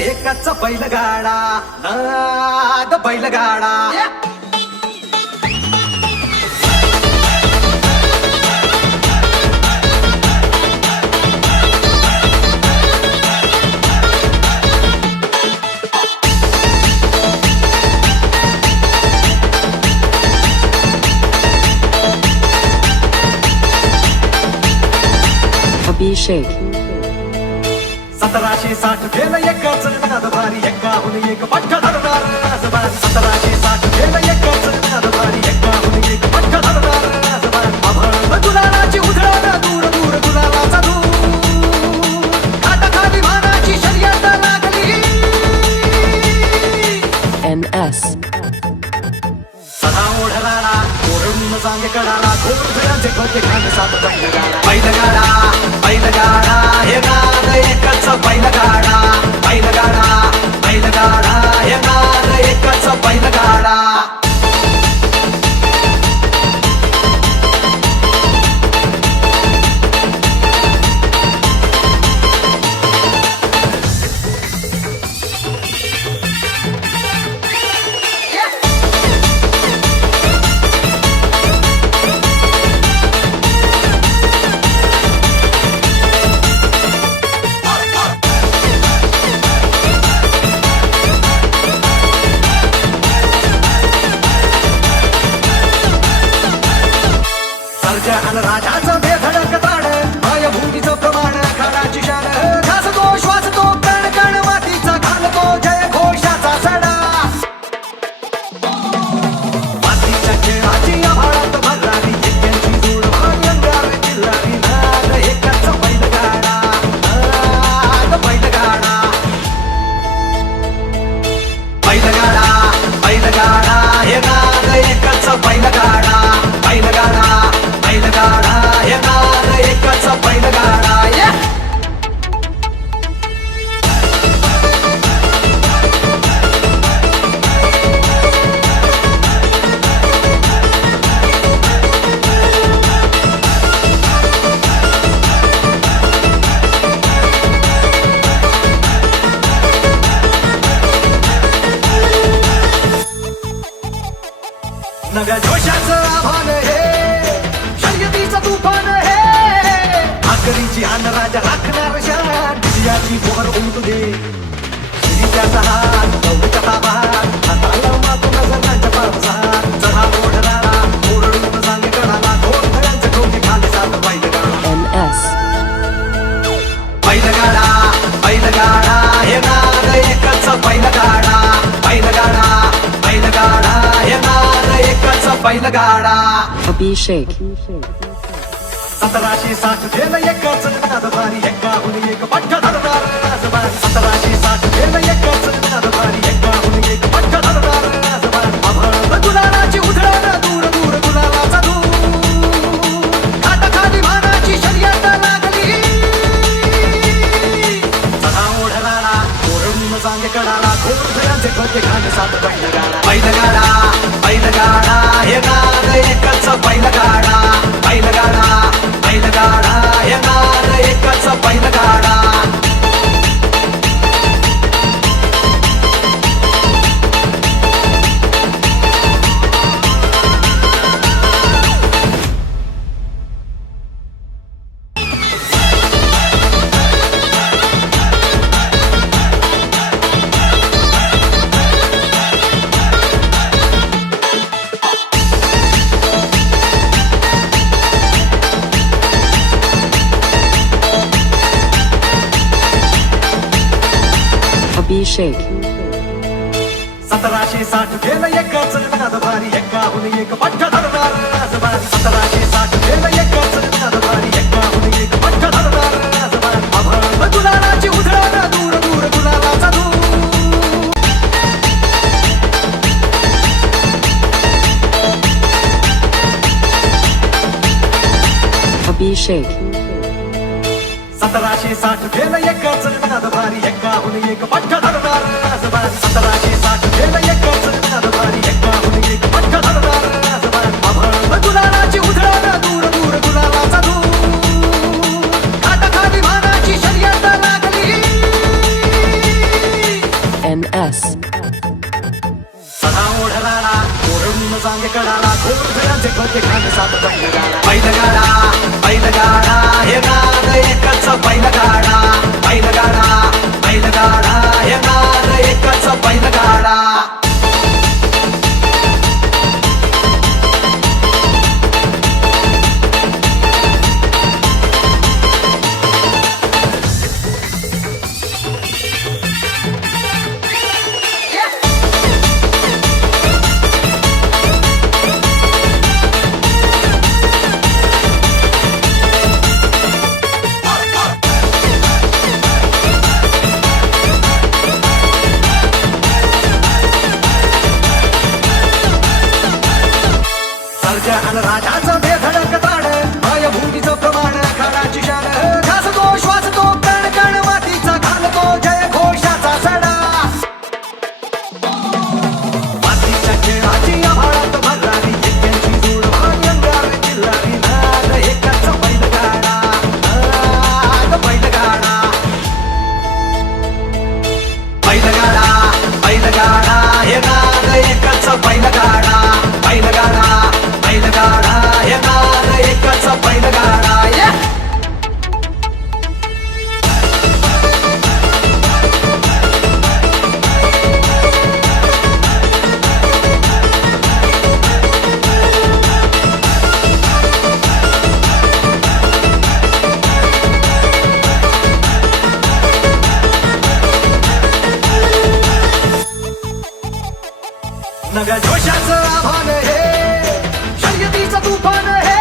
एकच बैलगाडा नाद बैलगाडा अभिषेक 1760 केलं एकच नाद भारी एकाहून एक पट्ट धरणार राजबार 1760 केलं एकच नाद भारी एकाहून एक पट्ट धरणार राजबार आभाळ गुलालाची उधळण दूर दूर गुलालाचा दूर घाटाखाली मानाची शर्यत लागली NS सदा ओढणारा ओढून सांगे कडाला घोर फिरांचे खोटे खांदे सात बैलगाडा बैलगाडा हे नाद एकच बैलगाडा बैलगाडा बैलगाडा हे नाद एकच बैलगाडा राजाचं बेधडक ताड मायभूतीचं प्रमाण खाण्याची शान घासतो श्वासतो कण कण मातीचा घालतो जय घोषाचा सडा मातीच्या खेळाची आभाळात भरणारी एक्क्यांची जोड भाग्यंगार किल्लारी नाद एकच बैलगाडा नाद बैलगाडा बैलगाडा बैलगाडा हे नाद एकच बैलगाडा बैलगाडा बैलगाडा हे नाद एकच बैलगाडा नग जोशाचं आव्हान हे शर्यतीचं तुफान हे आकरीची हान राजा राखणार शान विजयाची मोहर उमटू दे विजयाचा हात गौरीच्या ताबात हाताला मातून जगांच्या पावसात चढा ओढणारा ओरडून सांगे कणाला घोरफळ्यांचे ठोके खाले सात बैलगाडा NS बैलगाडा बैलगाडा हे नाद एकच बैलगाडा बैलगाडा बैलगाडा हे नाद एकच बैलगाडा अभिषेक 1760 केलं एकच नाद भारी एकाहून एक पट्ट धरणार राजबार 1760 केलं एकच नाद भारी एकाहून एक पट्ट धरणार राजबार आभाळ गुलालाची उधळण दूर दूर गुलालाचा दूर घाटाखाली मानाची शर्यत लागली सदा ओढणारा ओढून सांगे कडाला घोर फिरांचे खोटे खांदे सात बैलगाडा बैलगाडा बैलगाडा हे नाद एकच बैलगाडा बैलगाडा बैलगाडा हे नाद एकच बैलगाडा अभिषेक 1760 केलं एकच नाद भारी एकाहून एक पट्ट धरणार राजबार 1760 केलं एकच नाद भारी एकाहून एक पट्ट धरणार राजबार आभाळ गुलालाची उधळण दूर दूर गुलालाचा दूर अभिषेक 1760 केलं एकच नाद भारी एकाहून एक पट्ट धरणार राजबार 1760 केलं एकच नाद भारी एकाहून एक पट्ट धरणार राजबार आभाळ गुलालाची उधळण दूर दूर गुलालाचा दूर घाटाखाली मानाची शर्यत लागली होते खाली सात बैलगाडा बैलगाडा हे नाद एकच बैलगाडा बैलगाडा बैलगाडा हे नाद एकच बैलगाडा सरजा आणि राजाचं बेधडक ताड भूमीचं प्रमाण खाडाची शान घासतो श्वासतो कण कण मातीचा घालतो जय घोषाचा सडा मातीच्या खेळाची आभाळात भरणारी एक्क्यांची जोड भाग्यंगार जिल्हारी नाद एकाच बैलगाडा बैलगाडा बैलगाडा बैलगाडा हे नाद एकच बैलगाडा बैलगाडा बैलगाडा हे नाद एकच बैलगाडा नग जोशाचं आव्हान हे शर्यतीचं तुफान हे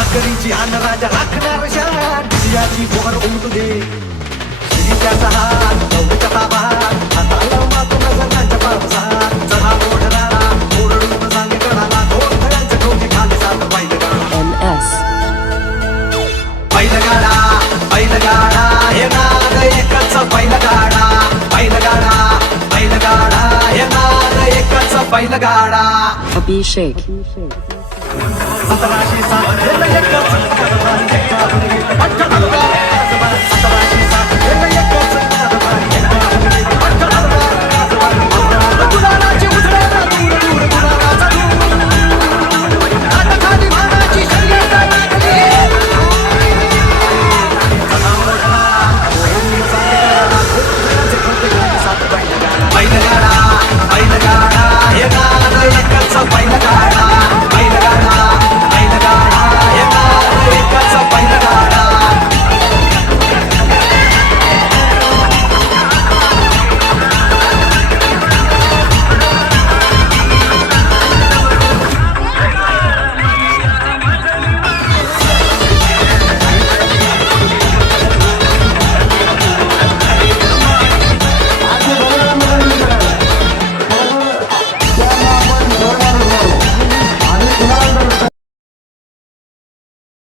आकरीची आन राजा राखणार शान विजयाची भोर उमटू दे शिरीच्याचा हात दौडच्या ताबात हाताला मातून जगाच्या पावसात चढा ओढणारा ओरडून सांगे कणाला दोन फळ्यांचं कवटी खाली सात बैलगाडा NS. बैलगाडा बैलगाडा हे नाद एकच बैलगाडा बैलगाडा बैलगाडा हे नाद एकच बैलगाडा Abhishek. 1707 एकच